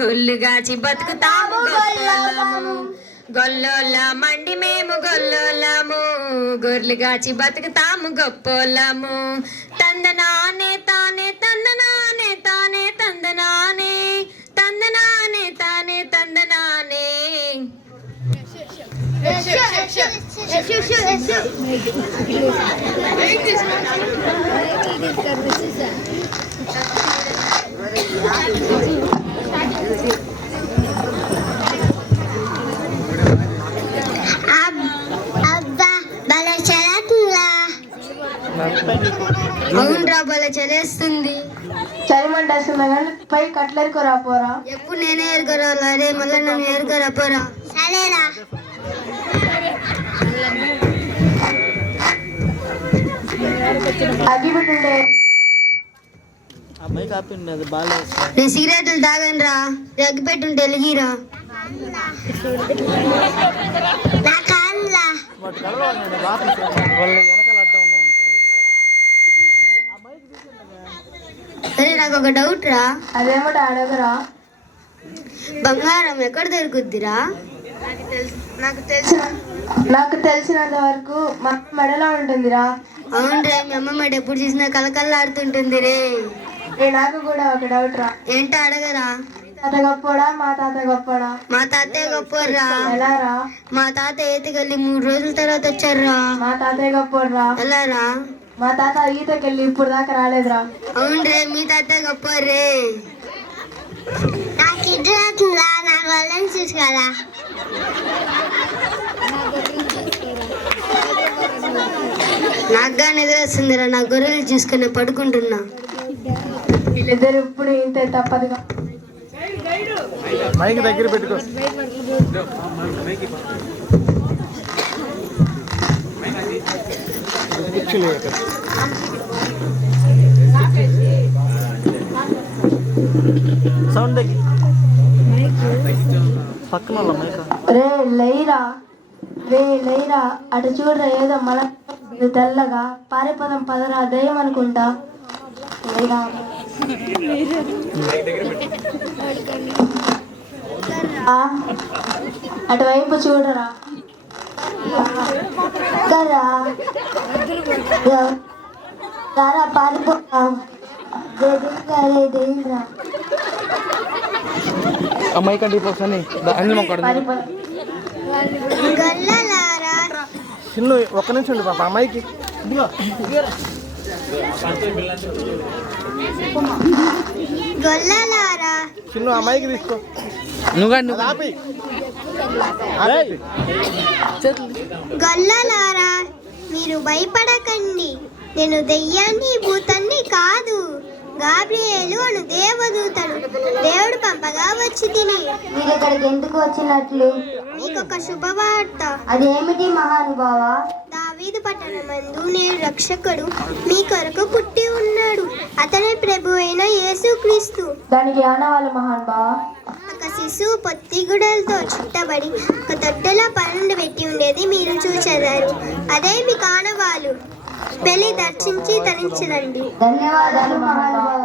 గొల్లుగాచి బతుకుతాము గొల్లోలము. గొల్లోలమండి మేము గొల్లోలము, గొర్రెలుగాచి బతుకుతాము గొప్పోలము. తందనానే తానే తందనానే తానే తందనానే తందనానే తానే తందనానే. అవునరా భలే చలేస్తుంది. చలిమంట వస్తుందా కానీ పై కట్ల ఎరుకోరా పోరా. ఎప్పుడు నేనే ఎరుకోరాలా రే, మళ్ళీ నన్ను ఎరుకోరా పోరా. సరేరా అగ్గి పెట్టుంటే నేను సిగరెట్లు తాగను రా, అగ్గి పెట్టుంటే వెలిగిరా. సరే నాకు ఒక డౌట్ రా. అదేమిటి అడగరా. బంగారం ఎక్కడ దొరుకుద్దిరా? నాకు తెలిసినంత వరకు మా మెడలో ఉంటుందిరా. అవును రే, మీ అమ్మ మెడ ఎప్పుడు చూసినా కలకల్లాడుతుంటుంది రే. నాకు కూడా ఒక డౌట్ రా. ఏంటో అడగరా. తాత గొప్పడా మా తాత గొప్పడా? మా తాతయ్య గొప్పరా. ఎలా రా? మా తాత ఈతకెళ్ళి 3 రోజుల తర్వాత వచ్చారా. మా తాతయ్య గొప్పరా. ఎలా రా? మా తాత ఈతకెళ్ళి ఇప్పుడు దాకా రాలేదురా. అవును రే, మీ తాతయ్య గొప్పరే. నాకు వాళ్ళని చూసుకోరా. నాకుగా నిద్ర వస్తుందిరా, నా గొర్రెలు చూసుకుని పడుకుంటున్నా. వీళ్ళిద్దరు ఇప్పుడు ఇంతే తప్పదుగా. మైక్ దగ్గర పెట్టుకో. సౌండ్ దగ్గర పక్కన రే లేరా, రే లేరా, అటు చూడరా ఏదో మన తెల్లగా పారిపోదాం పదరా. దయ్యం అనుకుంటా. లేరా అటువైపు చూడరా. రారా పారిపోతాం. అమ్మాయి కంటే చిన్ను ఒక్క నుంచి ఉండు పాప అమ్మాయికి. చిన్ను అమ్మాయికి తీసుకో. గొల్లలారా, మీరు భయపడకండి. నేను దెయ్యాన్ని భూతాన్ని కాదు, గాబ్రియేలు అను దేవదూతను. దేవుడు పంపగా వచ్చి తిని. మీరు ఇక్కడికి ఎందుకు వచ్చినట్లు? మీకొక శుభవార్త. అదేమిటి మహానుభావ? దావీదు పట్టణమందు నేడు రక్షకుడు మీ కొరకు పుట్టి ఉన్నాడు. అతని ప్రభు అయిన యేసుక్రీస్తు. దానికి ఆనవాళ్ళు మహానుభావ. ఒక శిశువు పొత్తిగుడలతో చుట్టబడి ఒక తొట్టెలో పనుండి పెట్టి ఉండేది మీరు చూచెదారు. అదే మీ ఆనవాలు. వెళ్ళి దర్శించి తరించదండి. ధన్యవాదాలు మహానుభావ.